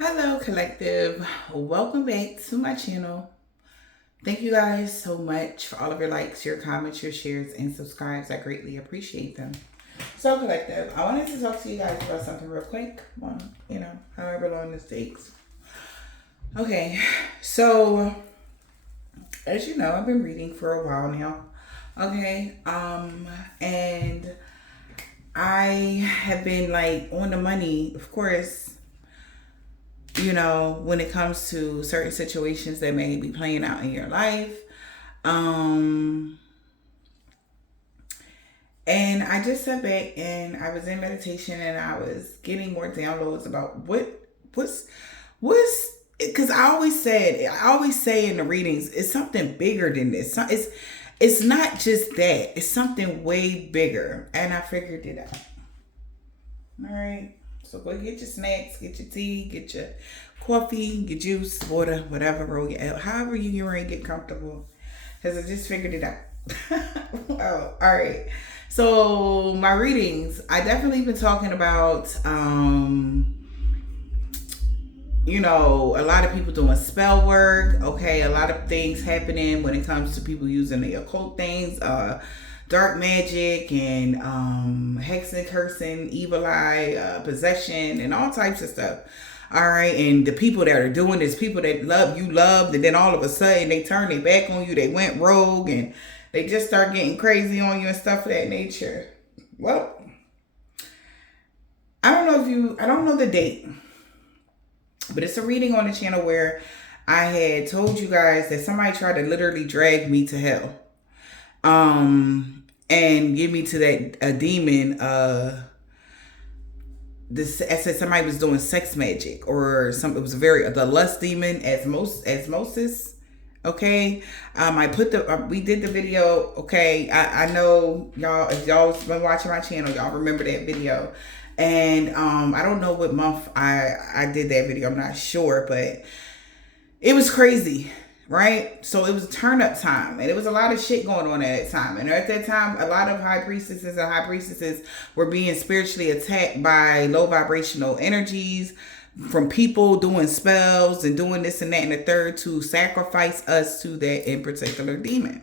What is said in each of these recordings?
Hello, collective. Welcome back to my channel. Thank you guys so much for all of your likes, your comments, your shares, and subscribes. I greatly appreciate them. So, collective, I wanted to talk to you guys about something real quick. Well, however long this takes. Okay, so as you know, I've been reading for a while now. Okay, and I have been like on the money, of course, when it comes to certain situations that may be playing out in your life. Um, and I just sat back and I was in meditation and I was getting more downloads about what's because I always say in the readings, it's something bigger than this. It's not just that. It's something way bigger. And I figured it out. All right. So go get your snacks, get your tea, get your coffee, your juice, water, whatever, roll your out. However you get ready, get comfortable. Because I just figured it out. Oh, all right. So my readings, I definitely been talking about a lot of people doing spell work. Okay, a lot of things happening when it comes to people using the occult things, dark magic and hexing, cursing, evil eye, possession, and all types of stuff. All right, and the people that are doing this, people that loved, and then all of a sudden they turn their back on you, they went rogue, and they just start getting crazy on you and stuff of that nature. Well, I don't know the date, but it's a reading on the channel where I had told you guys that somebody tried to literally drag me to hell. And give me to that a demon. I said somebody was doing sex magic or something. It was the lust demon, osmosis. Okay, I put we did the video. Okay, I know y'all. If y'all been watching my channel, y'all remember that video. And I don't know what month I did that video. I'm not sure, but it was crazy, right? So it was turn up time, and it was a lot of shit going on at that time. And at that time, a lot of high priestesses and high priestesses were being spiritually attacked by low vibrational energies from people doing spells and doing this and that and the third to sacrifice us to that in particular demon,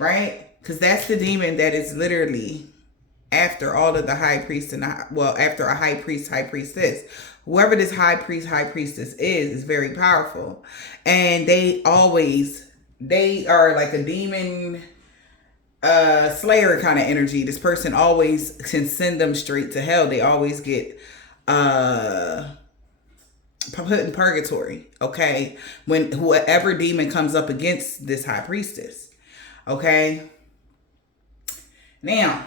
right? Because that's the demon that is literally after all of the high priests after a high priestess. Whoever this high priestess is very powerful. And they are like a demon slayer kind of energy. This person always can send them straight to hell. They always get put in purgatory, okay? When whoever demon comes up against this high priestess, okay? Now,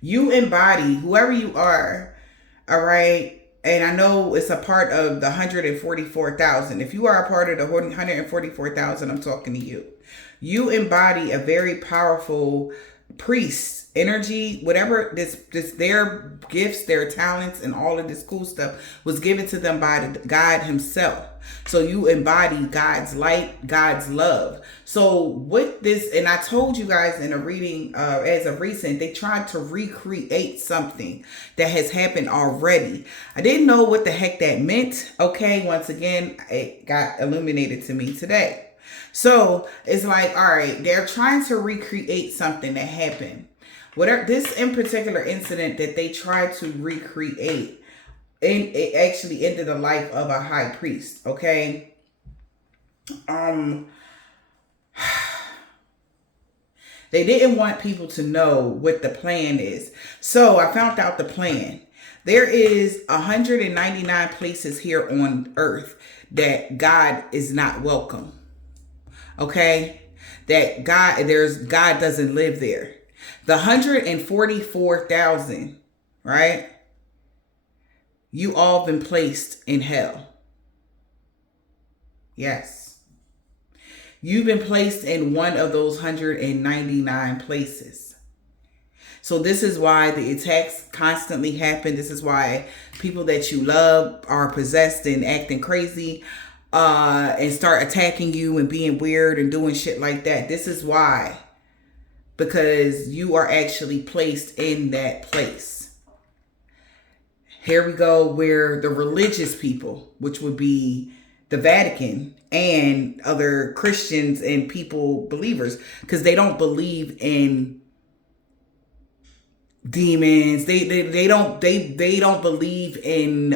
you embody whoever you are, all right? And I know it's a part of the 144,000. If you are a part of the 144,000, I'm talking to you. You embody a very powerful priest energy, whatever this their gifts, their talents, and all of this cool stuff was given to them by God himself. So you embody God's light, God's love. So with this, and I told you guys in a reading as of recent, they tried to recreate something that has happened already. I didn't know what the heck that meant. Okay, once again, it got illuminated to me today. So it's like, all right, they're trying to recreate something that happened. Whatever this in particular incident that they tried to recreate, and it actually ended the life of a high priest. Okay. They didn't want people to know what the plan is. So I found out the plan. There is 199 places here on earth that God is not welcome. Okay? That God doesn't live there. The 144,000, right? You all been placed in hell. Yes. You've been placed in one of those 199 places. So this is why the attacks constantly happen. This is why people that you love are possessed and acting crazy and start attacking you and being weird and doing shit like that. This is why. Because you are actually placed in that place. Here we go where the religious people, which would be the Vatican and other Christians and people, believers, because they don't believe in demons. They don't believe in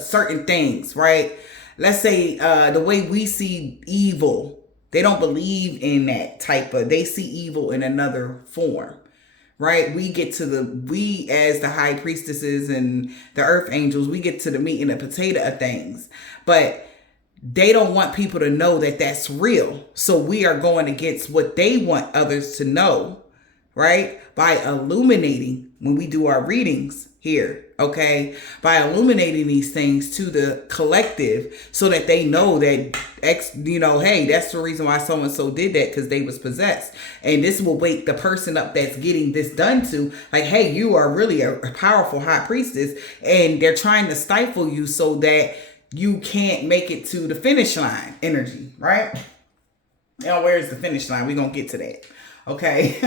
certain things, right? Let's say the way we see evil, they don't believe in that type of, they see evil in another form, right? We as the high priestesses and the earth angels, we get to the meat and the potato of things, but they don't want people to know that that's real. So we are going against what they want others to know, right? By illuminating, when we do our readings here, okay? By illuminating these things to the collective so that they know that, hey, that's the reason why so-and-so did that, because they was possessed. And this will wake the person up that's getting this done to, like, hey, you are really a powerful high priestess, and they're trying to stifle you so that you can't make it to the finish line energy, right? Now, where's the finish line? We're going to get to that. Okay.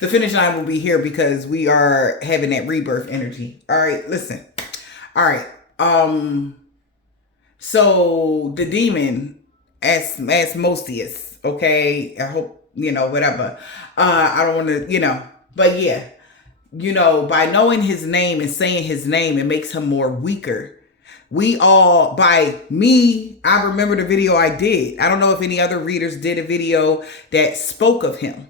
The finish line will be here because we are having that rebirth energy. All right. Listen. All right. So the demon, Asmodeus. Okay. I hope, whatever. I don't want to, but yeah, by knowing his name and saying his name, it makes him more weaker. I remember the video I did. I don't know if any other readers did a video that spoke of him.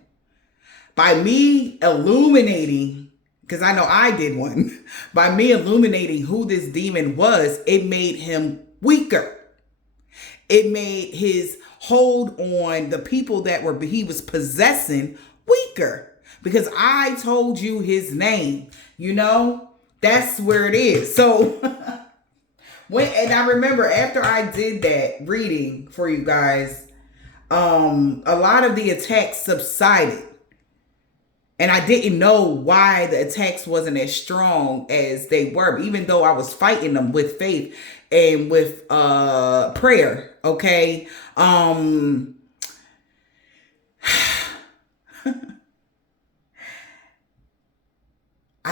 By me illuminating, because I know I did one, by me illuminating who this demon was, it made him weaker. It made his hold on the people that he was possessing weaker. Because I told you his name, that's where it is. So, and I remember after I did that reading for you guys, a lot of the attacks subsided. And I didn't know why the attacks wasn't as strong as they were, even though I was fighting them with faith and with prayer. Okay. I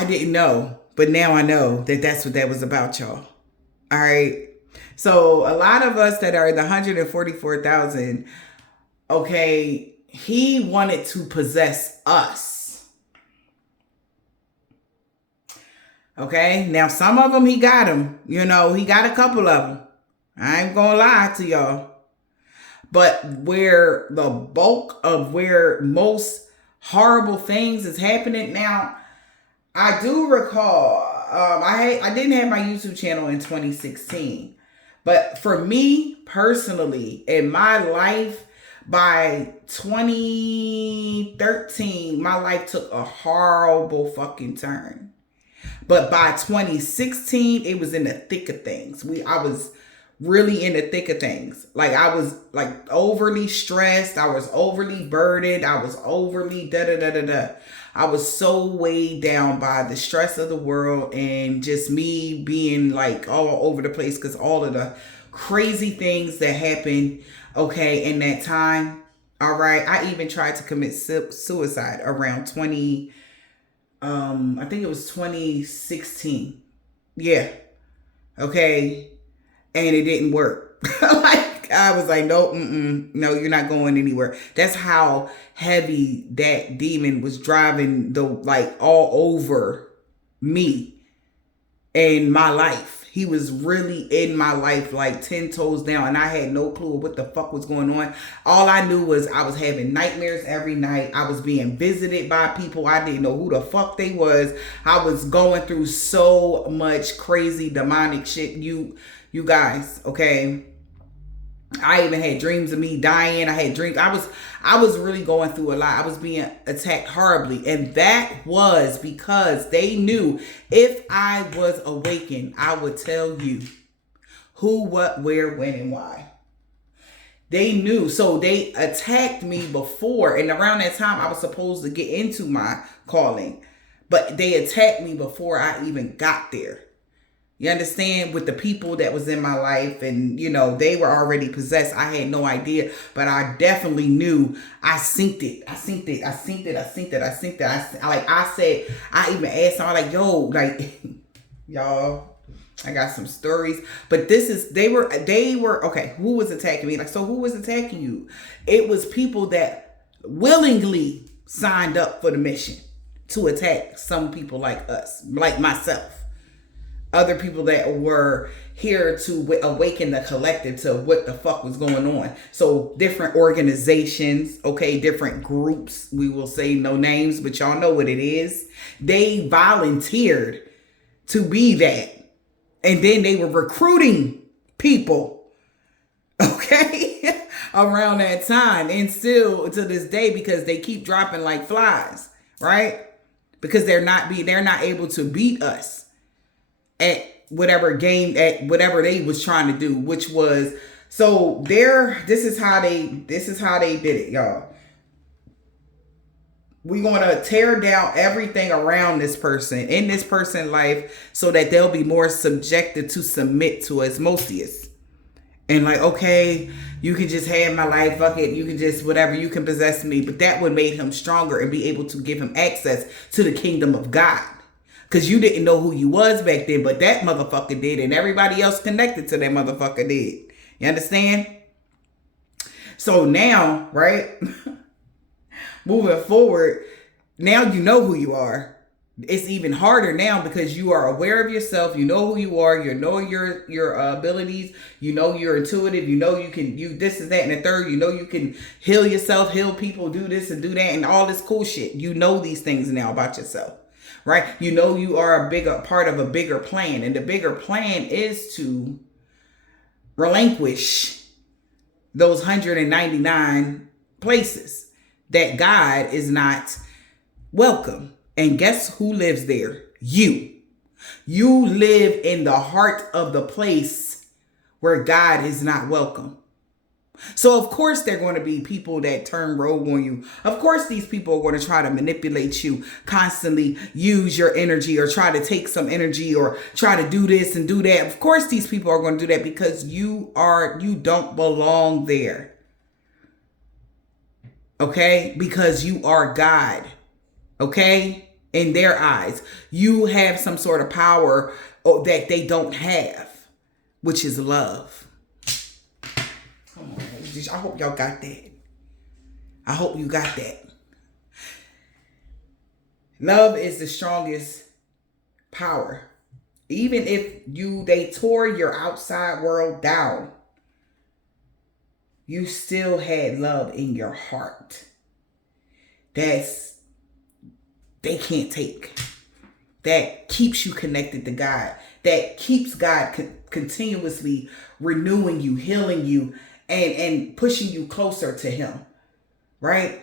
didn't know, but now I know that that's what that was about, y'all. All right. So a lot of us that are the 144,000, okay, he wanted to possess us. Okay. Now, some of them, he got them, he got a couple of them. I ain't gonna lie to y'all. But where the bulk of where most horrible things is happening now, I do recall, I didn't have my YouTube channel in 2016, but for me personally, in my life, by 2013, my life took a horrible fucking turn. But by 2016, it was in the thick of things. I was really in the thick of things. Like, I was like overly stressed. I was overly burdened. I was overly I was so weighed down by the stress of the world and just me being like all over the place because all of the crazy things that happened, okay, in that time. All right. I even tried to commit suicide around I think it was 2016. Yeah. Okay. And it didn't work. Like, I was like, no, no, you're not going anywhere. That's how heavy that demon was driving all over me and my life. He was really in my life, like 10 toes down. And I had no clue what the fuck was going on. All I knew was I was having nightmares every night. I was being visited by people. I didn't know who the fuck they was. I was going through so much crazy demonic shit. You guys, okay? I even had dreams of me dying. I had dreams. I was really going through a lot. I was being attacked horribly. And that was because they knew if I was awakened, I would tell you who, what, where, when, and why. They knew. So they attacked me before. And around that time, I was supposed to get into my calling. But they attacked me before I even got there. You understand? With the people that was in my life and, they were already possessed. I had no idea, but I definitely knew. I synced it. I said, I even asked someone like, yo, like, y'all, I got some stories, but they were okay. Who was attacking me? Like, so who was attacking you? It was people that willingly signed up for the mission to attack some people like us, like myself. Other people that were here to awaken the collective to what the fuck was going on. So different organizations, okay, different groups, we will say no names, but y'all know what it is. They volunteered to be that. And then they were recruiting people, okay, around that time. And still to this day, because they keep dropping like flies, right? Because they're not able to beat us at whatever they was trying to do, which was, so this is how they did it, y'all. We're going to tear down everything around this person in this person's life so that they'll be more subjected to submit to osmosis. And like, okay, you can just have my life, fuck it, you can just whatever, you can possess me. But that would make him stronger and be able to give him access to the kingdom of God. Because you didn't know who you was back then, but that motherfucker did, and everybody else connected to that motherfucker did. You understand? So now, right, moving forward, now you know who you are. It's even harder now because you are aware of yourself. You know who you are. You know your abilities. You know you're intuitive. You know you can this and that and the third. You know you can heal yourself, heal people, do this and do that, and all this cool shit. You know these things now about yourself. Right? You know you are a bigger part of a bigger plan. And the bigger plan is to relinquish those 199 places that God is not welcome. And guess who lives there? You. You live in the heart of the place where God is not welcome. So of course there are going to be people that turn rogue on you. Of course these people are going to try to manipulate you, constantly use your energy or try to take some energy or try to do this and do that. Of course these people are going to do that because you don't belong there. Okay? Because you are God. Okay? In their eyes. You have some sort of power that they don't have, which is love. Come on. I hope y'all got that. I hope you got that. Love is the strongest power. Even if they tore your outside world down, you still had love in your heart. They can't take. That keeps you connected to God. That keeps God continuously renewing you, healing you, and pushing you closer to him, right?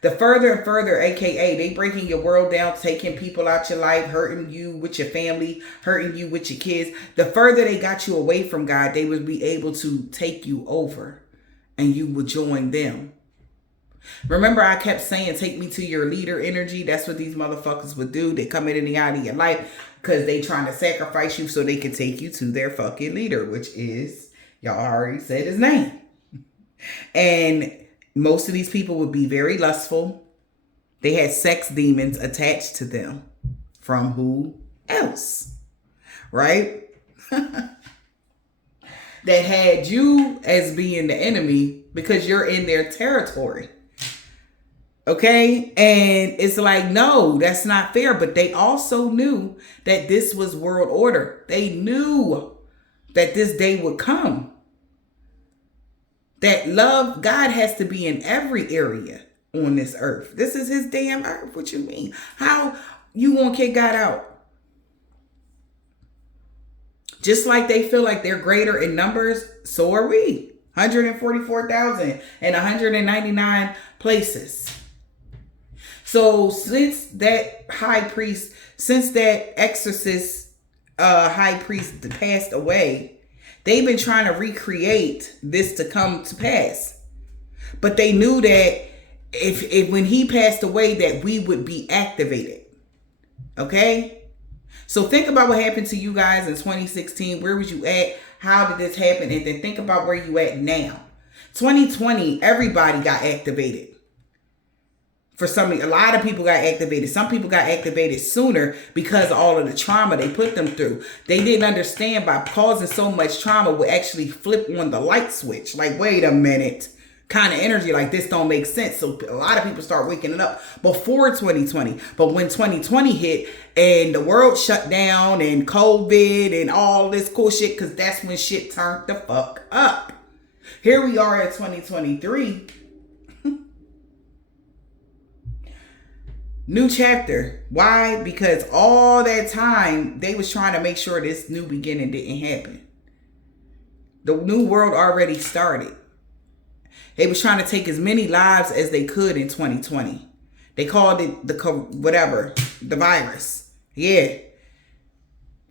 The further and further, aka they breaking your world down, taking people out your life, hurting you with your family, hurting you with your kids. The further they got you away from God, they would be able to take you over and you would join them. Remember I kept saying, take me to your leader energy. That's what these motherfuckers would do. They come in and out of your life because they trying to sacrifice you so they can take you to their fucking leader, which is, y'all already said his name. And most of these people would be very lustful. They had sex demons attached to them. From who else? Right? That had you as being the enemy because you're in their territory. Okay? And it's like, no, that's not fair. But they also knew that this was world order. They knew that this day would come. That love, God has to be in every area on this earth. This is his damn earth. What you mean? How you gonna kick God out? Just like they feel like they're greater in numbers, so are we. 144,000 and 199 places. So since that exorcist high priest passed away, they've been trying to recreate this to come to pass. But they knew that if when he passed away that we would be activated. Okay? So think about what happened to you guys in 2016. Where was you at? How did this happen? And then think about where you at now. 2020, everybody got activated. For a lot of people got activated. Some people got activated sooner because of all of the trauma they put them through. They didn't understand by causing so much trauma would actually flip on the light switch. Like, wait a minute, kind of energy like this don't make sense. So a lot of people start waking it up before 2020. But when 2020 hit and the world shut down and COVID and all this cool shit, because that's when shit turned the fuck up. Here we are at 2023. New chapter. Why? Because all that time they was trying to make sure this new beginning didn't happen. The new world already started. They was trying to take as many lives as they could in 2020. They called it the virus. Yeah.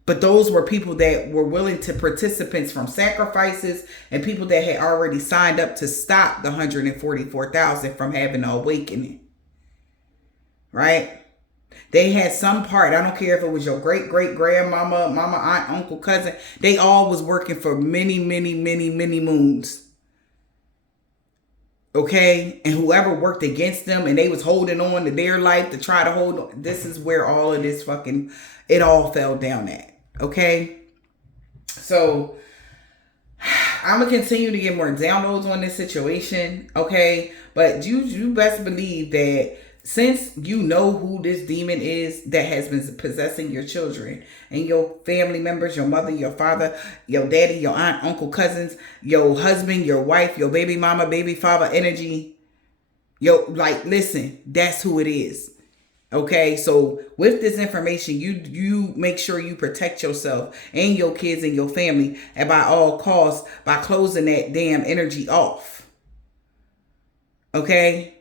But those were people that were willing to participants from sacrifices and people that had already signed up to stop the 144,000 from having an awakening. Right? They had some part. I don't care if it was your great grandmama, mama, aunt, uncle, cousin. They all was working for many moons. Okay? And whoever worked against them and they was holding on to their life to try to hold on. This is where all of this it all fell down at. Okay? So I'm going to continue to get more downloads on this situation. Okay? But you best believe that since you know who this demon is that has been possessing your children and your family members, your mother, your father, your daddy, your aunt, uncle, cousins, your husband, your wife, your baby mama, baby father energy, listen, that's who it is. Okay, so with this information, you make sure you protect yourself and your kids and your family, and by all costs, by closing that damn energy off. Okay?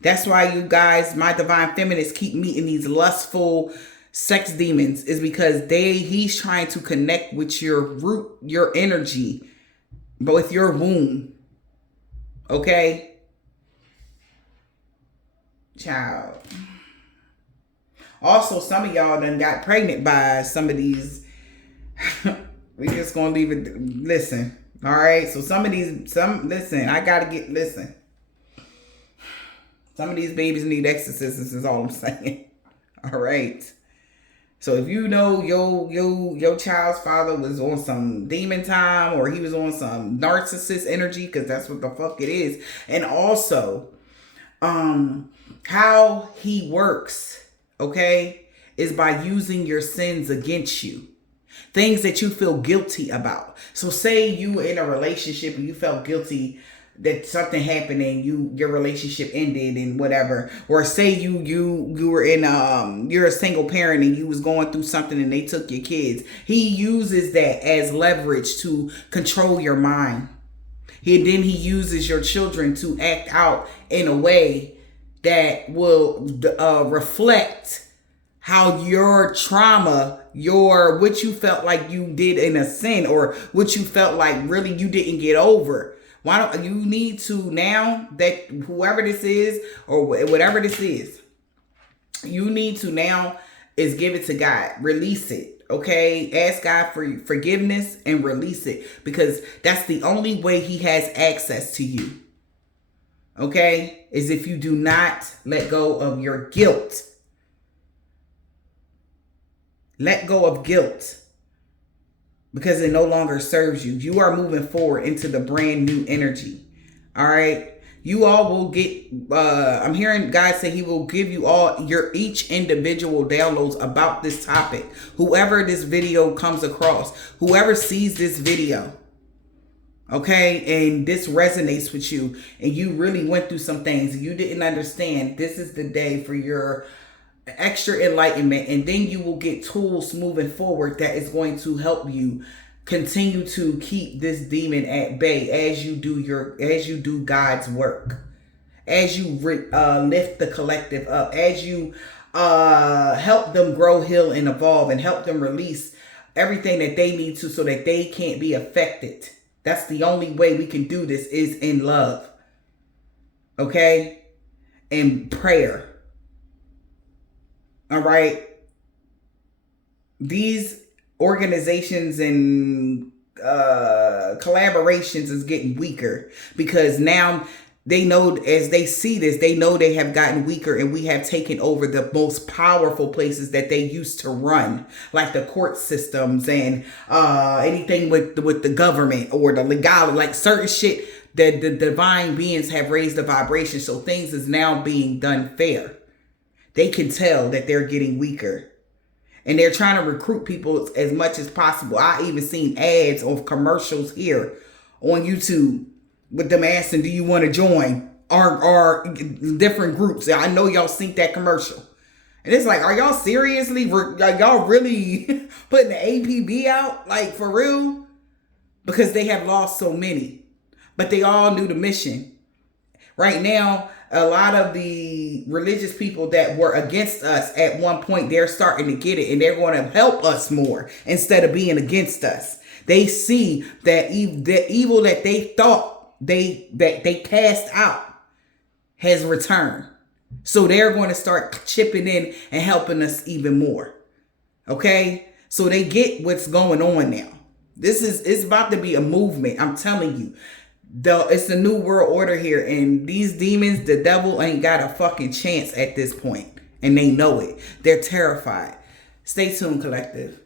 That's why you guys, my divine feminists, keep meeting these lustful sex demons, is because he's trying to connect with your root, your energy, but with your womb. Okay? Child. Also, some of y'all done got pregnant by some of these. We just gonna leave it. Listen. All right? So listen, listen. Some of these babies need exorcisms is all I'm saying. All right. So if you know your child's father was on some demon time or he was on some narcissist energy, because that's what the fuck it is. And also, how he works, okay, is by using your sins against you. Things that you feel guilty about. So say you were in a relationship and you felt guilty that something happened and your relationship ended and whatever, or say you were in you're a single parent and you was going through something and they took your kids. He uses that as leverage to control your mind. He uses your children to act out in a way that will reflect how your trauma, what you felt like you did in a sin, or what you felt like really you didn't get over. Why don't you need to, now that whoever this is or whatever this is, you need to now is give it to God. Release it. Okay? Ask God for forgiveness and release it, because that's the only way he has access to you. Okay? Is if you do not let go of your guilt. Let go of guilt. Because it no longer serves you. You are moving forward into the brand new energy. All right. You all will get, I'm hearing God say he will give you all each individual downloads about this topic. Whoever this video comes across, whoever sees this video, okay, and this resonates with you, and you really went through some things you didn't understand, this is the day for your extra enlightenment, and then you will get tools moving forward that is going to help you continue to keep this demon at bay as you do God's work, as you lift the collective up, as you help them grow, heal, and evolve, and help them release everything that they need to so that they can't be affected. That's the only way we can do this, is in love. Okay? And prayer. All right. These organizations and collaborations is getting weaker, because now they know, as they see this, they know they have gotten weaker, and we have taken over the most powerful places that they used to run, like the court systems and anything with the government or the legality, like certain shit that the divine beings have raised the vibration. So things is now being done fair. They can tell that they're getting weaker. And they're trying to recruit people as much as possible. I even seen ads of commercials here on YouTube with them asking, do you want to join our different groups? I know y'all seen that commercial. And it's like, are y'all seriously, like, y'all really putting the APB out? Like, for real? Because they have lost so many. But they all knew the mission. Right now, a lot of the religious people that were against us at one point, they're starting to get it, and they're going to help us more instead of being against us. They see that the evil that they thought they cast out has returned. So they're going to start chipping in and helping us even more. Okay? So they get what's going on now. It's about to be a movement. I'm telling you. It's the new world order here, and these demons, the devil ain't got a fucking chance at this point, and they know it. They're terrified. Stay tuned, collective.